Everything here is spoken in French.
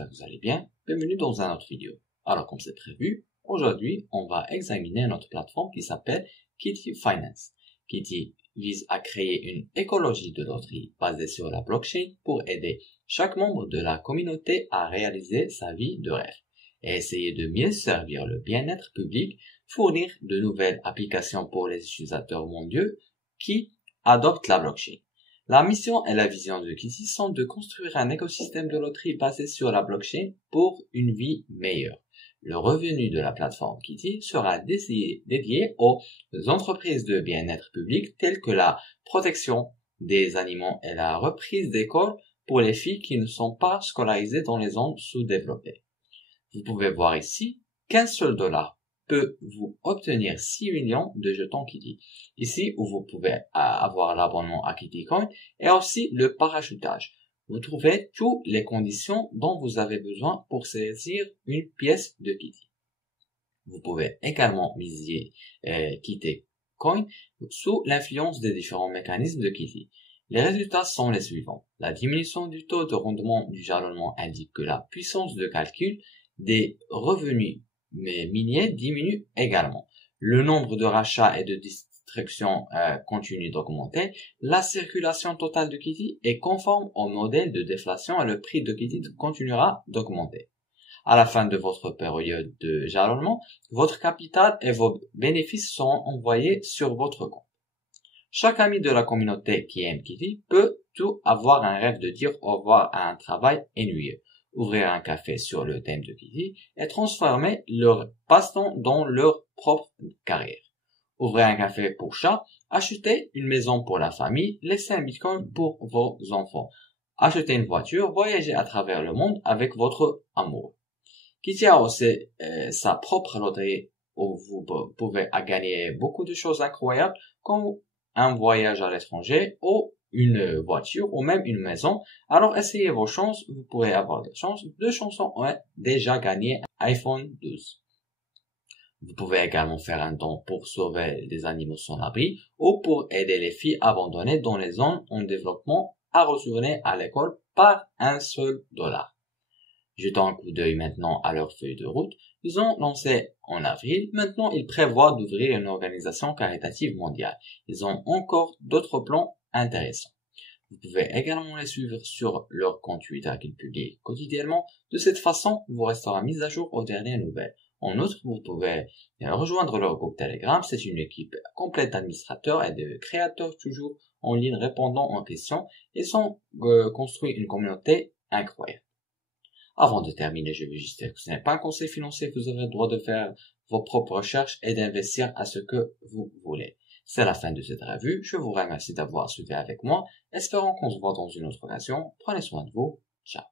j'espère que vous allez bien. Bienvenue dans une autre vidéo. Alors comme c'est prévu, aujourd'hui on va examiner notre plateforme qui s'appelle Kitty Finance. Kitty vise à créer une écologie de loterie basée sur la blockchain pour aider chaque membre de la communauté à réaliser sa vie de rêve et essayer de mieux servir le bien-être public, fournir de nouvelles applications pour les utilisateurs mondiaux qui adoptent la blockchain. La mission et la vision de Kitty sont de construire un écosystème de loterie basé sur la blockchain pour une vie meilleure. Le revenu de la plateforme Kitty sera dédié aux entreprises de bien-être public telles que la protection des animaux et la reprise d'école pour les filles qui ne sont pas scolarisées dans les zones sous-développées. Vous pouvez voir ici qu'un seul dollar peut vous obtenir 6 millions de jetons Kitty. Ici où vous pouvez avoir l'abonnement à KittyCoin et aussi le parachutage. Vous trouvez toutes les conditions dont vous avez besoin pour saisir une pièce de Kitty. Vous pouvez également miser KittyCoin sous l'influence des différents mécanismes de Kitty. Les résultats sont les suivants. La diminution du taux de rendement du jalonnement indique que la puissance de calcul des revenus miniers diminue également. Le nombre de rachats et de distributions continue d'augmenter. La circulation totale de Kitty est conforme au modèle de déflation et le prix de Kitty continuera d'augmenter. À la fin de votre période de jalonnement, votre capital et vos bénéfices seront envoyés sur votre compte. Chaque ami de la communauté qui aime Kitty peut tout avoir un rêve de dire au revoir à un travail ennuyeux, ouvrir un café sur le thème de Kitty et transformer leur passe-temps dans leur propre carrière. Ouvrir un café pour chat, acheter une maison pour la famille, laisser un bitcoin pour vos enfants, acheter une voiture, voyager à travers le monde avec votre amour. Kitty a aussi sa propre loterie où vous pouvez gagner beaucoup de choses incroyables comme un voyage à l'étranger ou une voiture ou même une maison. Alors essayez vos chances, vous pourrez avoir des chances. Deux chansons ont déjà gagné un iPhone 12. Vous pouvez également faire un don pour sauver des animaux sans abri ou pour aider les filles abandonnées dans les zones en développement à retourner à l'école par un seul dollar. Jetons un coup d'œil maintenant à leur feuille de route. Ils ont lancé en avril. Maintenant, ils prévoient d'ouvrir une organisation caritative mondiale. Ils ont encore d'autres plans intéressants. Vous pouvez également les suivre sur leur compte Twitter qu'ils publient quotidiennement. De cette façon, vous resterez mis à jour aux dernières nouvelles. En outre, vous pouvez rejoindre leur groupe Telegram. C'est une équipe complète d'administrateurs et de créateurs toujours en ligne répondant aux questions. Ils ont construit une communauté incroyable. Avant de terminer, je veux juste dire que ce n'est pas un conseil financier, vous aurez le droit de faire vos propres recherches et d'investir à ce que vous voulez. C'est la fin de cette revue. Je vous remercie d'avoir suivi avec moi. Espérons qu'on se voit dans une autre occasion. Prenez soin de vous. Ciao.